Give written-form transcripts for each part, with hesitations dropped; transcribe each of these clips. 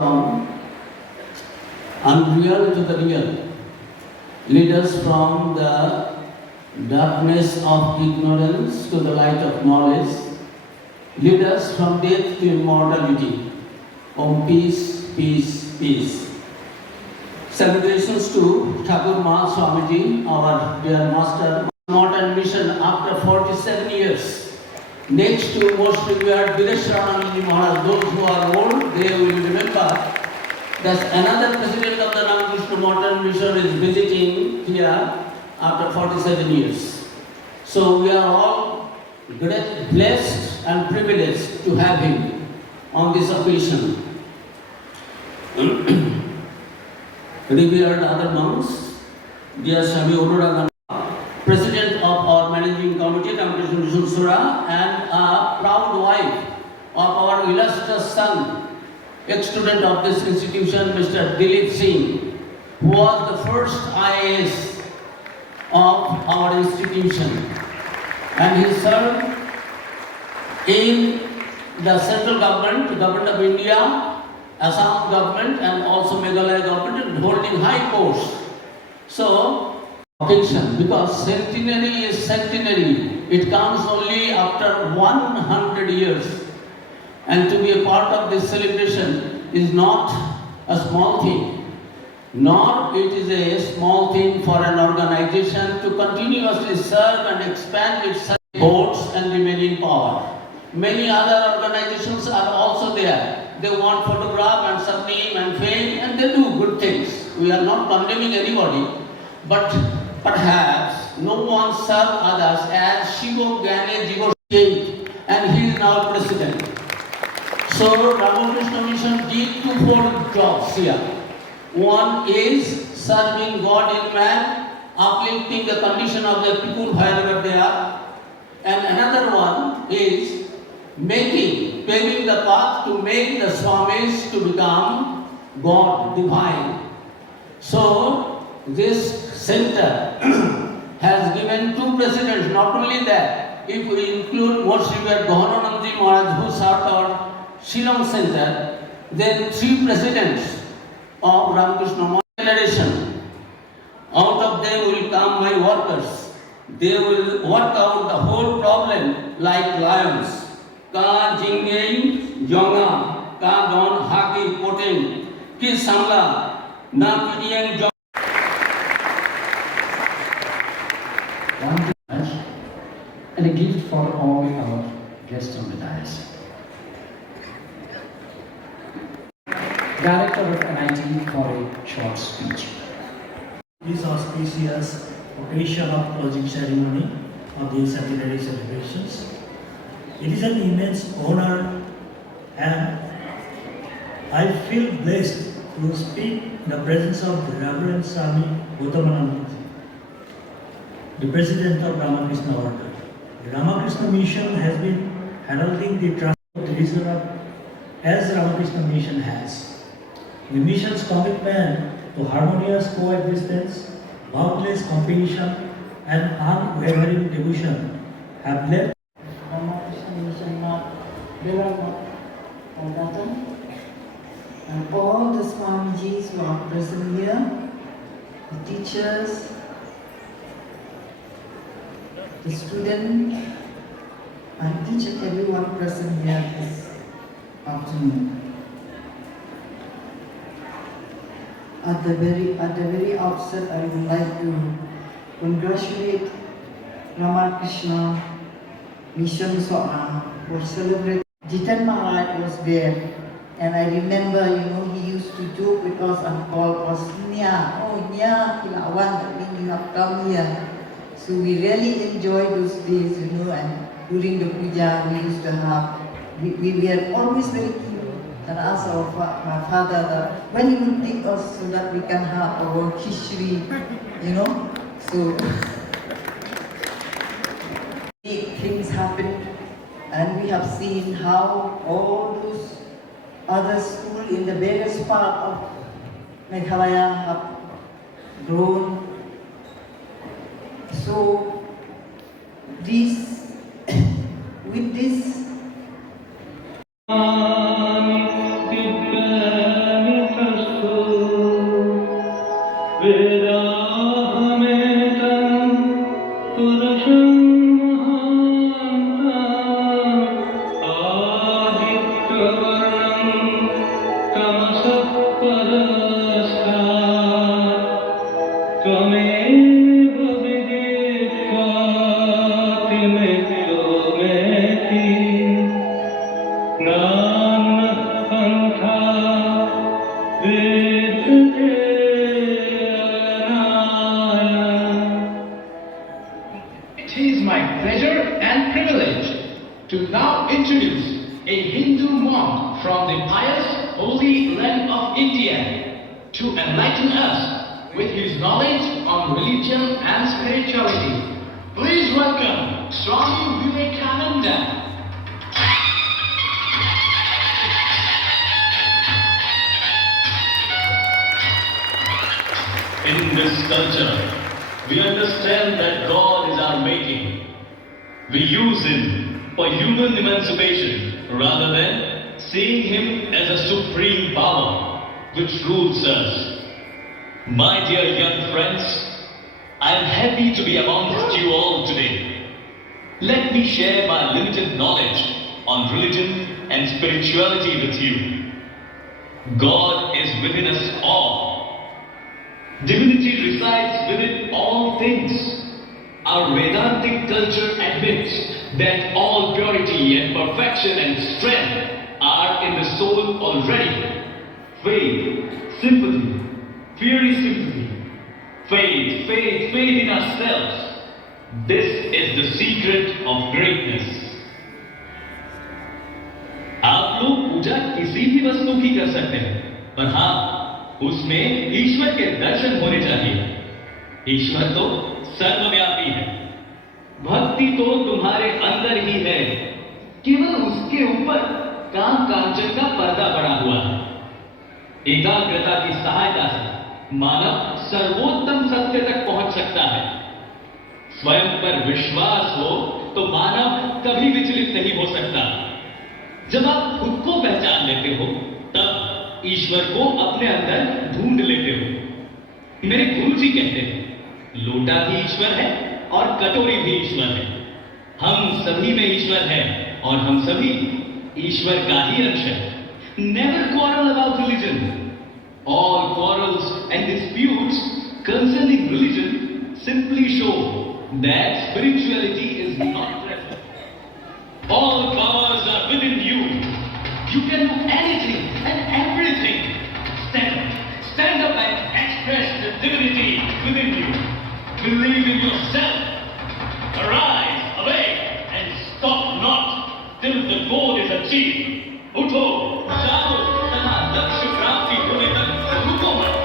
From unreal to the real. Lead us from the darkness of ignorance to the light of knowledge. Lead us from death to immortality. Om peace, peace, peace. Salutations to Thakur Maha Swamiji, our dear master. Modern mission after 47 years. Next to most revered Videshwaranand Maharaj, those who are old, they will remember that another president of the Ramakrishna Modern Mission is visiting here after 47 years. So we are all blessed and privileged to have him on this occasion. Revered other monks, dear Swami Anuraga, President of our Managing Committee, Ramakrishna Mission Sura, and a proud wife of our illustrious son, ex-student of this institution, Mr. Dilip Singh, who was the first IAS of our institution. And he served in the central government, Government of India, Assam government, and also Meghalaya government, and holding high posts. So, occasion, because centenary is centenary. It comes only after 100 years. And to be a part of this celebration is not a small thing. Nor it is a small thing for an organization to continuously serve and expand its boards and remaining power. Many other organizations are also there. They want photograph and surname and fame, and they do good things. We are not condemning anybody, but perhaps no one served others as Shivo Gyane Jivo State, and he is now president. So Ramakrishna Mission did 2-4 jobs here. One is serving God in man, uplifting the condition of the people wherever they are. And another one is paving the path to make the Swamis to become God, divine. So this center has given 2 presidents. Not only that, if we include most revered Gahananandji Maharaj, who served our Shillong Center, then 3 presidents of Ramakrishna generation. Out of them will come my workers. They will work out the whole problem like lions. Ka jingeng jonga, ka don haki poteng, ki samla, na pidiyeng jong. And a gift for all our guests on the dais. Director of NIT for a short speech. This auspicious occasion of closing ceremony of the centenary celebrations. It is an immense honor, and I feel blessed to speak in the presence of the Reverend Swami Gautamananda, the President of Ramakrishna Order. The Ramakrishna Mission has been heralding the trust of the listener as Ramakrishna Mission has. The mission's commitment to harmonious coexistence, boundless compassion, and unwavering devotion have led Ramakrishna Mission Viral Datang, and all the Swamijis who are present here, the teachers, the students, and each and everyone present here this afternoon. At the very outset, I would like to congratulate Ramakrishna Mission Soa for celebrating. Jitan Maharaj was there, and I remember, he used to joke with us and call us Nya. Oh, Nya, Kilawan, that means you have come here. So we really enjoyed those days, and during the puja we used to have, we were always very keen and ask my father that when he will take us so that we can have our history, So things happened, and we have seen how all those other schools in the various part of Meghalaya have grown. So with this from the pious holy land of India to enlighten us with his knowledge on religion and spirituality. Please welcome Swami Vivekananda. In this culture, we understand that God is our making. We use Him for human emancipation rather than seeing Him as a supreme power which rules us. My dear young friends, I am happy to be amongst you all today. Let me share my limited knowledge on religion and spirituality with you. God is within us all. Divinity resides within all things. Our Vedantic culture admits that all purity and perfection and strength are in the soul already. Faith, sympathy, fiery sympathy, faith in ourselves. This is the secret of greatness. आप लोग पूजा किसी भी वस्तु की कर सकते हैं, पर हाँ, उसमें ईश्वर के दर्शन होने चाहिए। ईश्वर तो सर्वव्यापी है। भक्ति तो तुम्हारे अंदर ही है, केवल उसके ऊपर काम कांचन का पर्दा पड़ा हुआ है। एकाग्रता की सहायता से मानव सर्वोत्तम सत्य तक पहुंच सकता है। स्वयं पर विश्वास हो तो मानव कभी विचलित नहीं हो सकता। जब आप खुद को पहचान लेते हो, तब ईश्वर को अपने अंदर ढूंढ लेते हो। मेरे गुरु जी कहते हैं, लोटा भी ईश्वर है और कटोरी भी ईश्वर है। हम सभी में ईश्वर है और हम सभी ईश्वर का ही अंश है। Never quarrel about religion. All quarrels and disputes concerning religion simply show that spirituality is not present. All powers are within you. You can do anything and everything. Stand up and express the divinity within you. Believe in yourself. Arise, awake, and stop not till the goal is achieved. उठो, जागो, तथा लक्ष्य प्राप्ति होने तक रुको मत।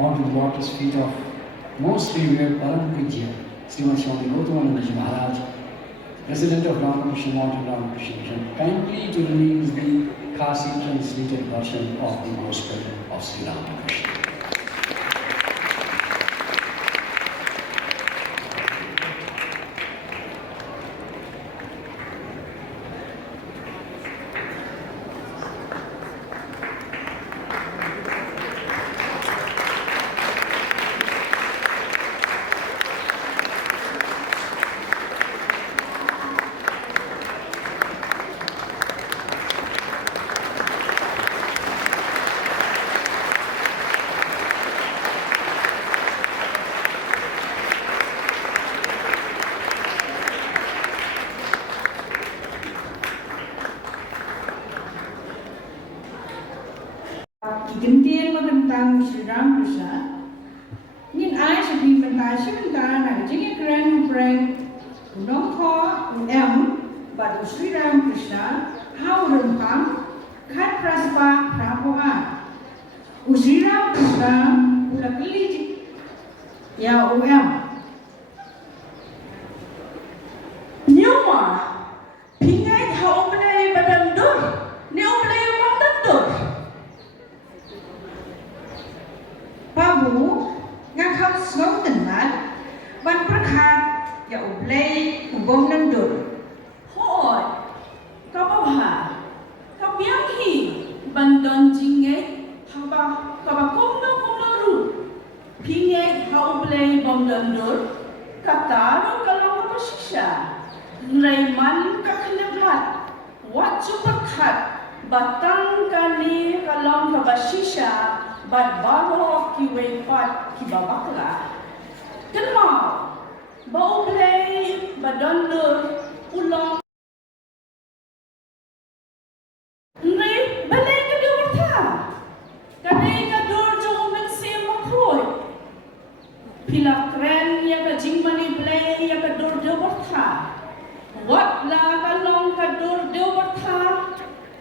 Onto the lotus feet of most revered Param Pujya Srimad Swami Gautamana Maharaj, President of Ramakrishna Math and Ramakrishna Mission, kindly to release the Kasi translated version of the Gospel of Sri Ramakrishna. น้องคอแอมบัดอุSri Ramakrishna เฮาเริ่มพังคัดพระสปาพระโพหะSri Ramakrishna อุลกลีจิยาโอแอมNyuma pingai hau belai badan dur neu belai badan dur Pabu ngang kham sngau tenat ban prakhat ya belai ubom nan dur Hoi ka ba ha ka biang hi ban don jingai ha ba ka ba kom no ru pingai hau belai bom dan dur kata no kalau apa shisha Raiman kaklebat, wat superkat, batang kani kalong kabashisha, bat balo kiwepat kibabakla. Kenal, bau play, badonder, ulang. Nri, balai kadur tha, kadai kadur jauh mensi makroy. Pilakren ya kajingmani play ya kadur jauh tha. Wat la kalong kadur deu bertha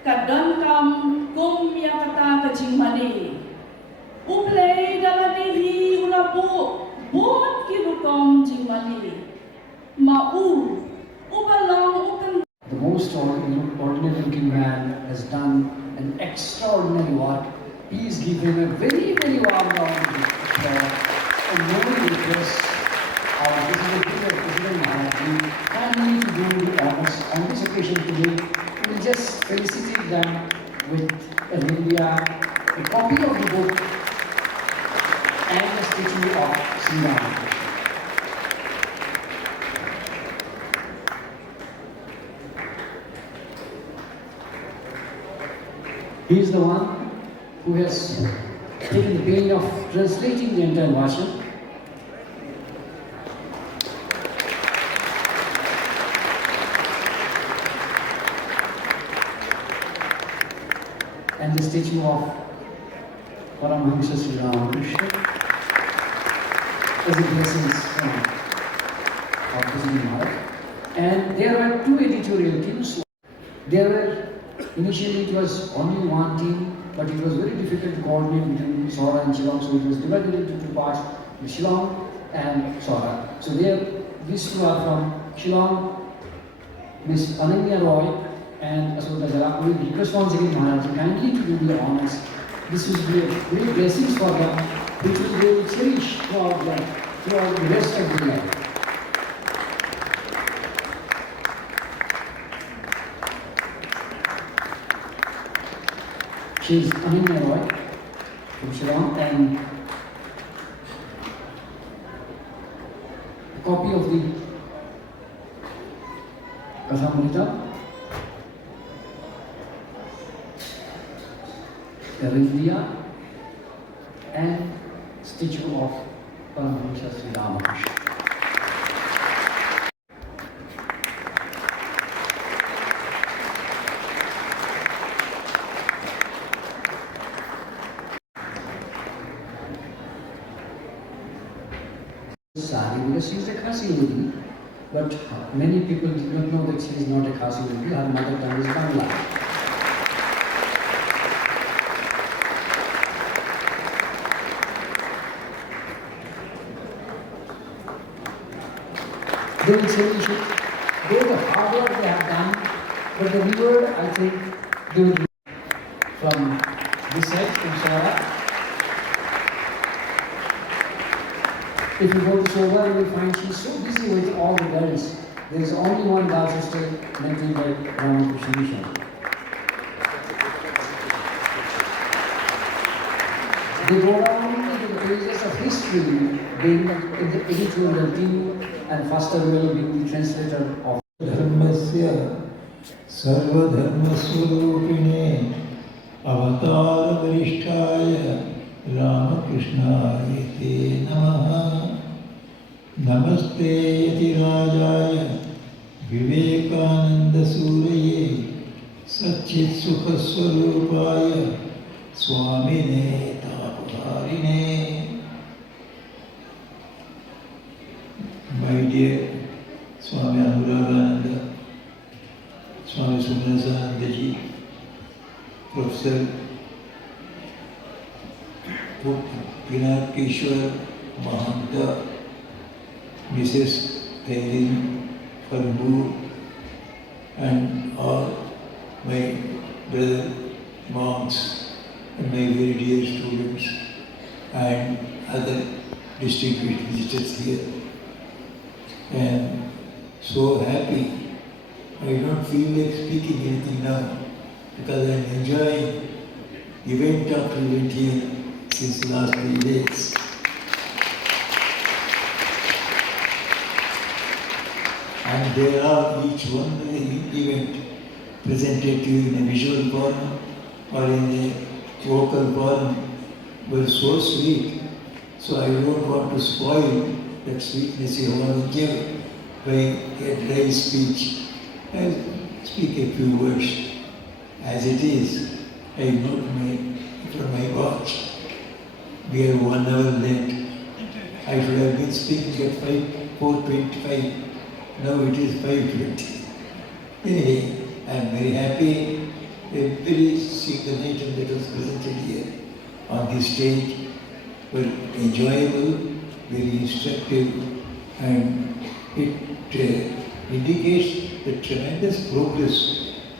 kadon kam kum ya kata kajingmani uplay dalani hi ulabu bot kirukom jingmani mau ubalong ukan The most ordinary looking man has done an extraordinary work. Please give him a very, very warm round of applause. And no request our President Maharaj kindly to do the honors on this occasion today. We will just felicitate them with an India, a copy of the book and a statue of Sri Ramakrishna. He is the one who has taken the pain of translating the entire version. And the statue of Paramahamsa Sri Ramakrishna as a blessings from our President Maharaj. And there were two editorial teams. Initially it was only one team, but it was very difficult to coordinate between Sora and Shillong, so it was divided into two parts, Shillong and Sora. So these two are from Shillong, Miss Ananya Roy and Asoka Jala. We request once again Maharaj kindly to do the honors. This will be a great blessings for them, which they will cherish throughout the rest of the life. She is Ananya Roy from Shillong, and a copy of the Kathamrita, the India, and statue of Paramahamsa Sri Ramakrishna. Sari, because she is a Khasi lady, but many people did not know that she is not a Khasi lady. Her mother tongue is Bangla. They will say we should go the hard work they have done, but the reward, I think, they will from this side, from Sora. If you go to Soba, you will find she is so busy with all the girls. There is only one girl sister mentioned by Ramakrishna Mission. They go down into the pages of history, being the editorial team, and Foster will be the translator of धर्मस्य सर्वधर्मस्वरूपिणे अवतारवरिष्ठाय रामकृष्णाय ते नमः। नमस्ते यतिराजाय विवेकानन्दसूरये सच्चित्सुखस्वरूपाय स्वामिने तापहारिणे। My dear Swami Anuragananda, Swami Sumanasa ji, Professor Pinakeshwar Mahanta, Mrs. Kailin Farbu, and all my brother monks and my very dear students and other distinguished visitors here. And so happy. I don't feel like speaking anything now because I'm enjoying event after event here since last 3 days. And there are each one event presented to you in a visual form or in a vocal form were so sweet. So I don't want to spoil that sweetness you want to give by a dry speech. I'll speak a few words. As it is, I note from my watch. We are 1 hour late. I should have been speaking at 4:25. Now it is 5:20. Anyway, I am very happy. Every single item that was presented here on this stage were enjoyable, very instructive, and it indicates the tremendous progress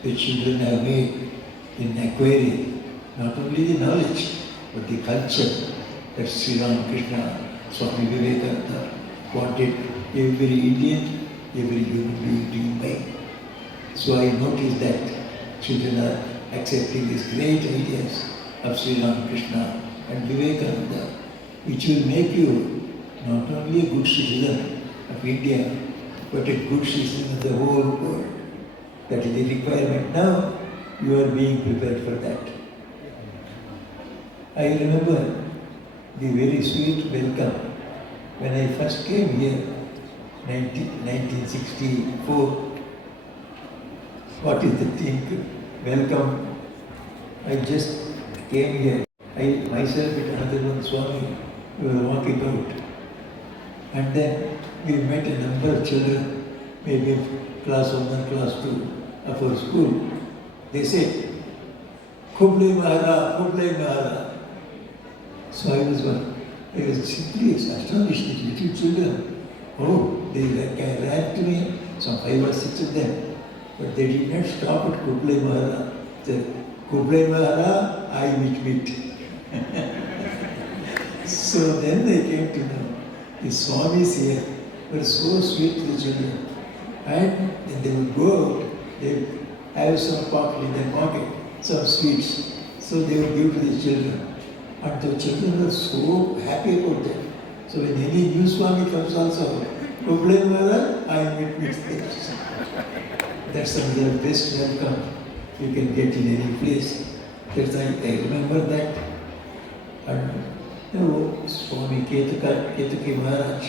the children have made in acquiring not only the knowledge but the culture that Sri Ramakrishna Swami Vivekananda wanted every Indian, every human being to imbibe. So I noticed that children are accepting these great ideas of Sri Ramakrishna and Vivekananda, which will make you not only a good citizen of India, but a good citizen of the whole world. That is the requirement now. You are being prepared for that. I remember the very sweet welcome when I first came here, 1964. What is the thing? Welcome. I just came here. I myself and another one Swami, we were walking out. And then we met a number of children, maybe class 1 and class 2 of our school. They said, Kuble Mahara, Kuble Mahara. So I was simply astonished at little children. Oh, they ran to me, some 5 or 6 of them. But they did not stop at Kuble Mahara. They said, Kuble Mahara, I meet. So then they came to know the Swamis here were so sweet to the children. And when they would go out, they would have some pocket in their pocket, some sweets. So they would give to the children. And the children were so happy about that. So when any new Swami comes also, Kuble Mahara, I meet. That's another best welcome you can get in any place. That's I remember that. And Swami Ketuki Maharaj,